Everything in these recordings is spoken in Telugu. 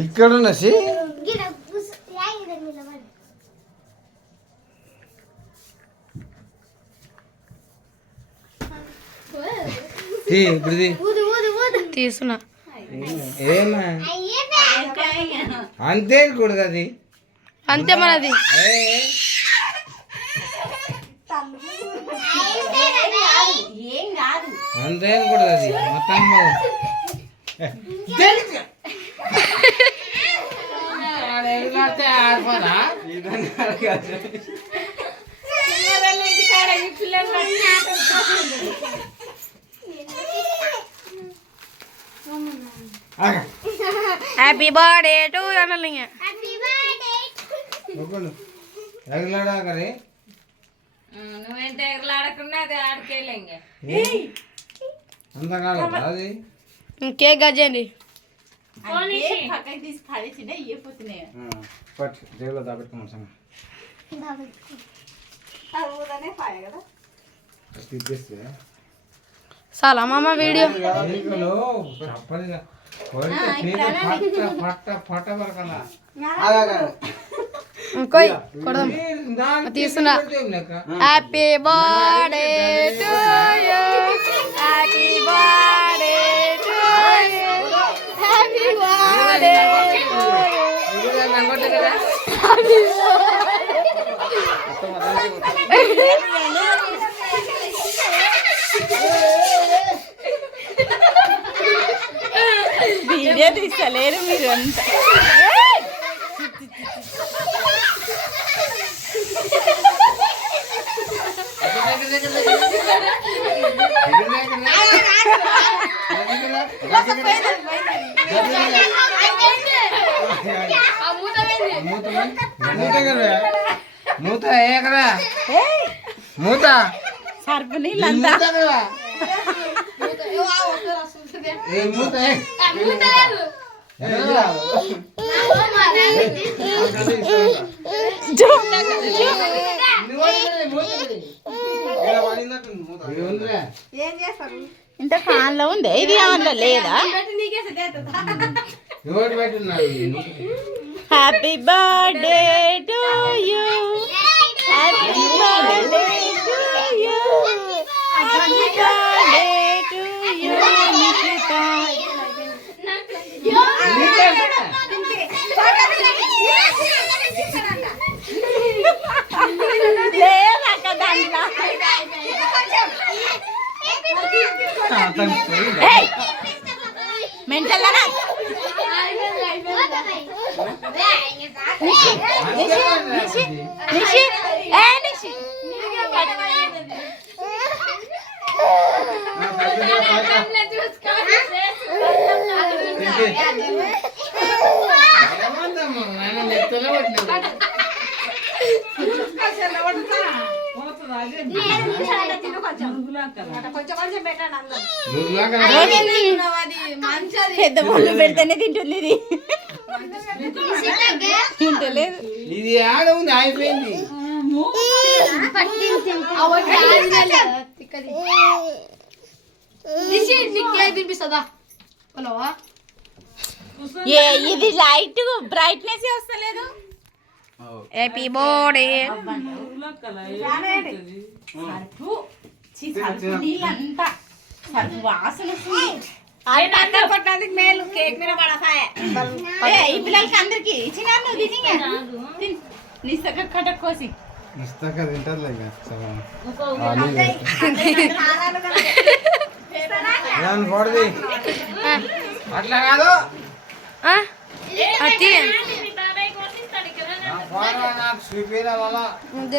ఇక్కడ ఉన్న సి తీ, ఇప్పుడు తీ. తీసుకున్నా. ఏమా? అంతే కూడదు అది. అంతే మనది. ఏ, ఏం. కాదు. అంతే కూడదు అది. మొత్తం పిల్లల ఇంటికాడ ఈ పిల్లలు హ్యాపీ బర్త్డే టు అన్నలింగ ఎగలాడా కరే నువ్వేంటే ఎగలాడకుండా అది ఆడికెళ్ళి ఇంకా. అంతకాలం అది? కేక్ దాపెట్టుకోమని సంగ తీసేస్తే చాలా మామ వీడియో. నీకులో తప్పదుగా కొడితే పీక పట్ట పట్ట పట్ట వరకలా కొయ్ కొడదాం. తీస్తున్నా. Happy birthday to you happy birthday to you happy birthday to you video తీస్తలేరు మీరు అంతా మూత ఏ కదా మూత? సర్పు ఈ నీళ్ళంతా. మూత కదా? ఏ మూత? ఏ? ఎక్కడ? ఇది ఉందిరా. ఇంత ఫ్యాన్లో ఉంది? ఇది ఏమన్నా లేదా? ఎవరు పెట్టున్నారు happy birthday to you happy birthday to you happy birthday to you పెద్ద బొల్లు పెడితేనే తింటుంది ఇది. తింటలేదు ఇది ఆడ ఉంది అయిపోయింది తినిపిస్తుందా హలో ఏ ఇది లైట్ బ్రైట్నెస్ వస్తలేదు హ్యాపీ బర్త్డే సర్పు ఛీ, సర్పు నీళ్ళంతా సర్పు వాసన వస్తుంది. మేలు కేక్ మీద పడతాయి ఏ, ఈ పిల్లలకి అందరికి ఇచ్చిన నువ్వు తిని ఇంకా. తిన్. నీ సగ కట్ట కోసి ఇస్తాక తింటుంది ఇక సగం. దాన్ని పొడది అట్లా కాదు అతి నా ఫోటో నాకు చూపిరా వాళ్ళ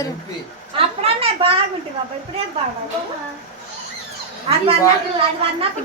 చూపి. అప్పుడన్నా బాగుంటుంది బాబా ఇప్పుడేం బాగా అది వన్నప్పుడు అది వన్నప్పుడు